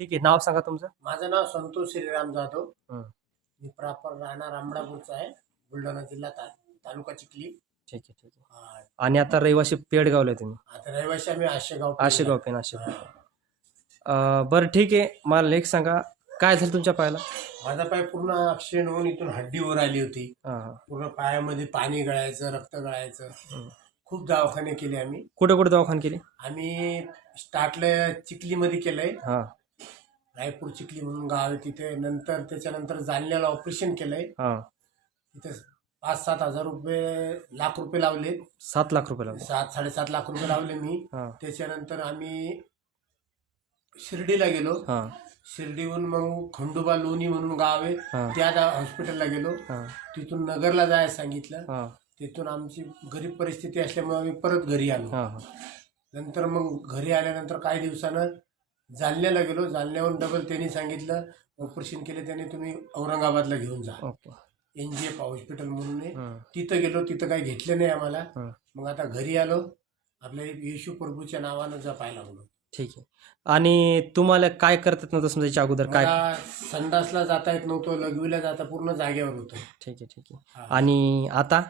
ठीक आहे. नाव सांगा तुमचं? माझं नाव संतोष श्रीराम जाधव. हं. मी प्रॉपर राहणार रामडापूरचा आहे. बुलढाणा जिल्हा तालुका चिखली. ठीक आहे, ठीक आहे. हा, आणि आता रहिवासी पेडगावला आहे तुम्ही? आता रहिवाशी आम्ही आशेगाव आशेगाव पेन, आशेगाव. हा. बरं ठीक आहे. मला एक सांगा, काय झालं तुमच्या पायाला? माझा पाय पूर्ण ॲक्सिडेंट होऊन इथून हड्डीवर आली होती. हां, हां. पूर्ण पायामध्ये पाणी गळायचं, रक्त गळायचं. हं. खूप दवाखाने केले आम्ही. कुठे कुठे दवाखाने केले? आम्ही स्टार्टला चिखलीमध्ये केलंय. हां, रायपूर चिखली म्हणून गाव आहे तिथे. नंतर त्याच्यानंतर जालन्याला ऑपरेशन केलंय. हां. तिथे 5-7 हजार रुपये, लाख रुपये लावले. 7 लाख रुपये लागले. 7-7.5 लाख रुपये लावले मी. हां, त्याच्यानंतर आम्ही शिर्डीला गेलो. हां, शिर्डीहून मग खंडोबा लोणी म्हणून गाव आहे, हां, त्या हॉस्पिटलला गेलो. हां, तिथून नगरला जायला सांगितलं. हां, तिथून आमची गरीब परिस्थिती असल्यामुळे आम्ही परत घरी आलो. हां, हां. नंतर मग घरी आल्यानंतर काही दिवसानं जालन्याला गेलो. जालन्याहून डबल त्यांनी सांगितलं ऑपरेशन केले त्याने, तुम्ही औरंगाबादला घेऊन जा. ओके. NGF हॉस्पिटल म्हणून आहे. हं, तिथं गेलो. तिथं काही घेतलं नाही आम्हाला. हं. मग आता घरी आलो. आपल्या येशू प्रभूच्या नावानं जपायला लागलो. ठीक आहे. आणि तुम्हाला काय करतात नव्हतं समजा याच्या अगोदर काय? मला संडासला जाता येत नव्हतं, लघवीला जाता पूर्ण जागेवर होतं. ठीक आहे, ठीक आहे. हा. आणि आता?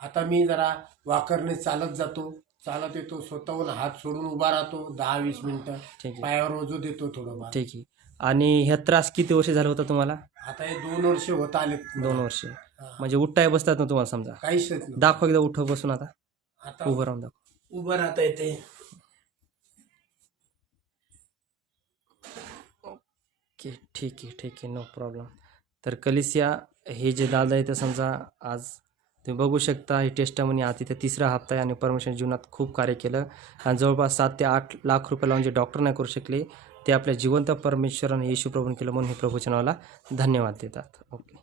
आता मी जरा वाकरने चालत जातो, चालत येतो, स्वतःहून हात सोडून उभा राहतो 10-20 मिनिटं. ठीक आहे, पायावर ओझू देतो थोडंफार. ठीक आहे. आणि हे त्रास किती वर्ष झाला होता तुम्हाला? आता हे 2 वर्ष होत आले. 2 वर्ष. हा. म्हणजे उठताय बसतात ना तुम्हाला समजा? काहीच येत नाही. दाखवा एकदा उठव बसून आता. आता उभं राहून दाखव. उभं राहता येते. ओके, ठीक आहे, ठीक आहे. No problem. तर कलिसिया हे जे दादा आहे ते समजा आज तुम्ही बघू शकता, ही टेस्टामनी आता तिथे 3रा हप्ता आहे आणि परमेश्वर जीवनात खूप कार्य केलं आणि जवळपास 7 ते 8 लाख रुपये लावून जे डॉक्टर नाही करू शकले ते आपल्या जिवंत परमेश्वराने येशू प्रभूने केलं, म्हणून हे प्रभूच्या नावाला धन्यवाद देतात. ओके.